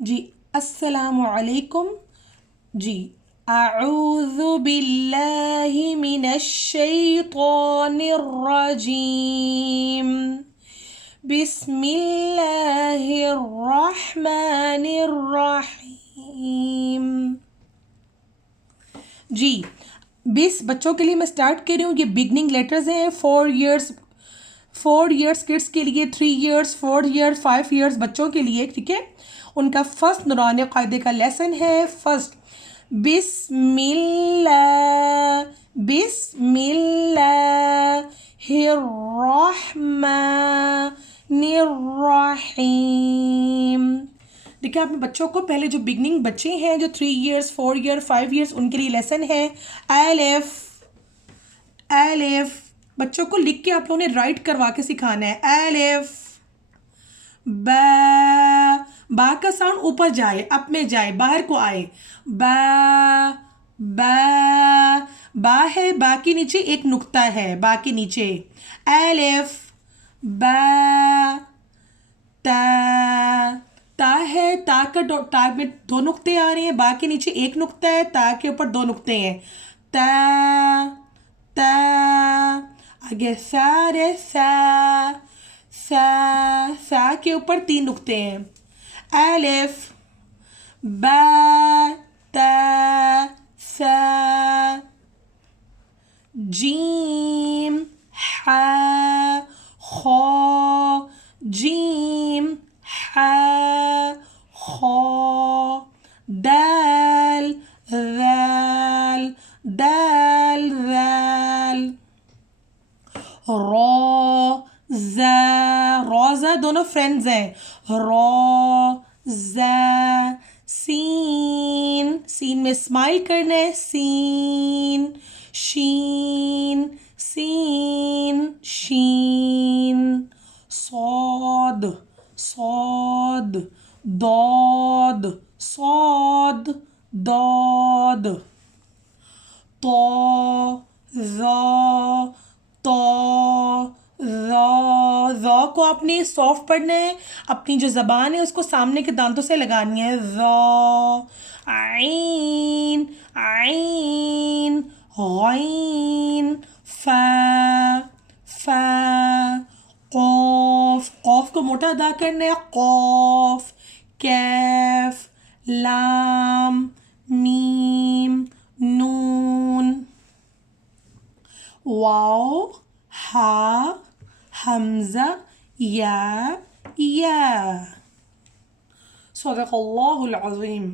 جی السلام علیکم. جی اعوذ باللہ من الشیطان الرجیم. بسم اللہ الرحمن الرحیم. جی بچوں کے لیے میں سٹارٹ کر رہی ہوں. یہ بگننگ لیٹرز ہیں. 4 ایئرس کڈس کے لیے، 3 ایئرس، 4 ایئرس، 5 ایئرس بچوں کے لیے. ٹھیک ہے. ان کا فرسٹ نورانی قاعدے کا لیسن ہے. فرسٹ بسم اللہ، بسم اللہ الرحمن الرحیم. دیکھیں آپ نے بچوں کو پہلے جو بگننگ بچے ہیں جو 3 ایئرس، 4 ایئرس، 5 ایئرس، ان کے لیے لیسن ہے الف. الف بچوں کو لکھ کے آپ لوگوں نے رائٹ کروا کے سکھانا ہے. الف. با کا ساؤنڈ اوپر جائے، اپ میں جائے، باہر کو آئے. با با ہے، با کے نیچے ایک نقطہ ہے، با کے نیچے. الف. با. تا ہے، تا میں 2 نقطے آ رہے ہیں. با کے نیچے ایک نقطہ ہے، تا کے اوپر 2 نقطے ہیں. تا. آگے سارے سا کے اوپر 3 نقطے ہیں. الف. با. تا. سا. جیم. حا. خا. جیم. حا. خا. دال. ذال. دال. ذال. را. زا دونوں فرینڈز ہیں. را. زا. سین میں اسمائل کرنا ہے. سین. شین. سین. شین. صاد. داد. داد. طا. ذا کو آپ نے سافٹ پڑھنا ہے. اپنی جو زبان ہے اس کو سامنے کے دانتوں سے لگانی ہے. ذا. عین. غین. فا. قاف کو موٹا ادا کرنا ہے. قاف. کیف. لام. میم. نون. واو. ہا. حمزہ. یا. صدق اللہ العظیم.